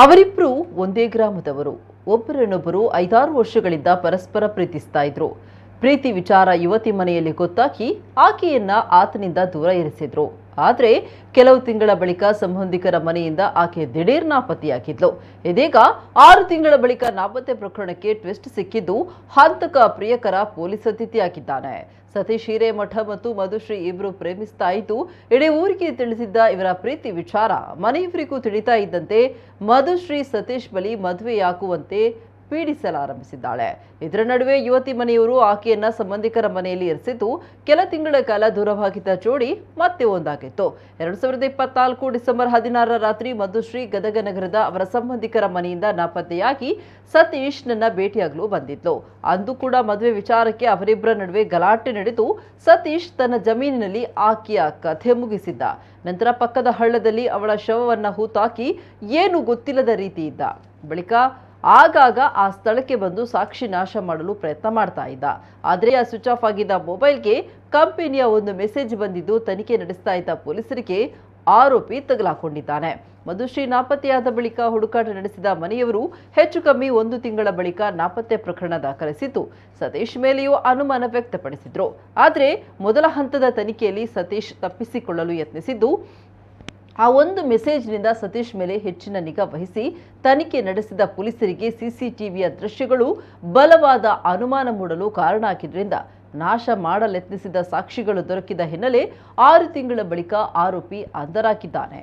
ಅವರಿಬ್ರು ಒಂದೇ ಗ್ರಾಮದವರು. ಒಬ್ಬರನ್ನೊಬ್ಬರು 5-6 ವರ್ಷಗಳಿಂದ ಪರಸ್ಪರ ಪ್ರೀತಿಸ್ತಾ ಇದ್ರು. ಪ್ರೀತಿ ವಿಚಾರ ಯುವತಿ ಮನೆಯಲ್ಲಿ ಗೊತ್ತಾಗಿ ಆಕೆಯನ್ನ ಆತನಿಂದ ದೂರ ಇರಿಸಿದ್ರು. ಆದರೆ ಕೆಲವು ತಿಂಗಳ ಬಳಿಕ ಸಂಬಂಧಿಕರ ಮನೆಯಿಂದ ಆಕೆ ದಿಢೀರ್ ನಾಪತ್ತೆಯಾಗಿದ್ಲು. ಇದೀಗ 6 ತಿಂಗಳ ಬಳಿಕ ನಾಪತ್ತೆ ಪ್ರಕರಣಕ್ಕೆ ಟ್ವಿಸ್ಟ್ ಸಿಕ್ಕಿದ್ದು ಹಂತಕ ಪ್ರಿಯಕರ ಪೊಲೀಸ್ ಅತಿಥಿಯಾಗಿದ್ದಾನೆ. ಸತೀಶ್ ಹಿರೇಮಠ ಮತ್ತು ಮಧುಶ್ರೀ ಇಬ್ರು ಪ್ರೇಮಿಸ್ತಾ ಇದ್ದು ಇಡೀ ಊರಿಗೆ ತಿಳಿಸಿದ್ದ ಇವರ ಪ್ರೀತಿ ವಿಚಾರ ಮನೆಯವರಿಗೂ ತಿಳಿತಾ ಇದ್ದಂತೆ ಮಧುಶ್ರೀ ಸತೀಶ್ ಬಳಿ ಮದುವೆಯಾಗುವಂತೆ ಪೀಡಿಸಲಾರಂಭಿಸಿದ್ದಾಳೆ. ಇದರ ನಡುವೆ ಯುವತಿ ಮನೆಯವರು ಆಕೆಯನ್ನ ಸಂಬಂಧಿಕರ ಮನೆಯಲ್ಲಿ ಇರಿಸಿದ್ದು ಕೆಲ ತಿಂಗಳ ಕಾಲ ದೂರವಾಗಿದ್ದ ಜೋಡಿ ಮತ್ತೆ ಒಂದಾಗಿತ್ತು. 2024 ಡಿಸೆಂಬರ್ 16 ರಾತ್ರಿ ಮಧುಶ್ರೀ ಗದಗ ನಗರದ ಅವರ ಸಂಬಂಧಿಕರ ಮನೆಯಿಂದ ನಾಪತ್ತೆಯಾಗಿ ಸತೀಶ್ ನನ್ನ ಭೇಟಿಯಾಗಲು ಬಂದಿದ್ಲು. ಅಂದು ಕೂಡ ಮದುವೆ ವಿಚಾರಕ್ಕೆ ಅವರಿಬ್ಬರ ನಡುವೆ ಗಲಾಟೆ ನಡೆದು ಸತೀಶ್ ತನ್ನ ಜಮೀನಿನಲ್ಲಿ ಆಕೆಯ ಕಥೆ ಮುಗಿಸಿದ್ದ. ನಂತರ ಪಕ್ಕದ ಹಳ್ಳದಲ್ಲಿ ಅವಳ ಶವವನ್ನ ಹೂತಾಕಿ ಏನು ಗೊತ್ತಿಲ್ಲದ ರೀತಿ ಇದ್ದ. ಬಳಿಕ ಆಗಾಗ ಆ ಸ್ಥಳಕ್ಕೆ ಬಂದು ಸಾಕ್ಷಿ ನಾಶ ಮಾಡಲು ಪ್ರಯತ್ನ ಮಾಡ್ತಾ ಇದ್ದ. ಆದರೆ ಆ ಸ್ವಿಚ್ ಆಫ್ ಆಗಿದ್ದ ಮೊಬೈಲ್ಗೆ ಕಂಪನಿಯ ಒಂದು ಮೆಸೇಜ್ ಬಂದಿದ್ದು ತನಿಖೆ ನಡೆಸ್ತಾ ಇದ್ದ ಪೊಲೀಸರಿಗೆ ಆರೋಪಿ ತಗಲಾಕೊಂಡಿದ್ದಾನೆ. ಮಧುಶ್ರೀ ನಾಪತ್ತೆಯಾದ ಬಳಿಕ ಹುಡುಕಾಟ ನಡೆಸಿದ ಮನೆಯವರು ಹೆಚ್ಚು ಕಮ್ಮಿ 1 ತಿಂಗಳ ಬಳಿಕ ನಾಪತ್ತೆ ಪ್ರಕರಣ ದಾಖಲಿಸಿದ್ದು ಸತೀಶ್ ಮೇಲೆಯೂ ಅನುಮಾನ ವ್ಯಕ್ತಪಡಿಸಿದ್ರು. ಆದರೆ ಮೊದಲ ಹಂತದ ತನಿಖೆಯಲ್ಲಿ ಸತೀಶ್ ತಪ್ಪಿಸಿಕೊಳ್ಳಲು ಯತ್ನಿಸಿದ್ದು ಆ ಒಂದು ಮೆಸೇಜ್ನಿಂದ ಸತೀಶ್ ಮೇಲೆ ಹೆಚ್ಚಿನ ನಿಗಾ ವಹಿಸಿ ತನಿಖೆ ನಡೆಸಿದ ಪೊಲೀಸರಿಗೆ ಸಿಸಿಟಿವಿಯ ದೃಶ್ಯಗಳು ಬಲವಾದ ಅನುಮಾನ ಮೂಡಲು ಕಾರಣ ಆಗಿದ್ದರಿಂದ ನಾಶ ಮಾಡಲೆತ್ನಿಸಿದ ಸಾಕ್ಷಿಗಳು ದೊರಕಿದ ಹಿನ್ನೆಲೆ 6 ತಿಂಗಳ ಬಳಿಕ ಆರೋಪಿ ಅಂಧರಾಗಿದ್ದಾನೆ.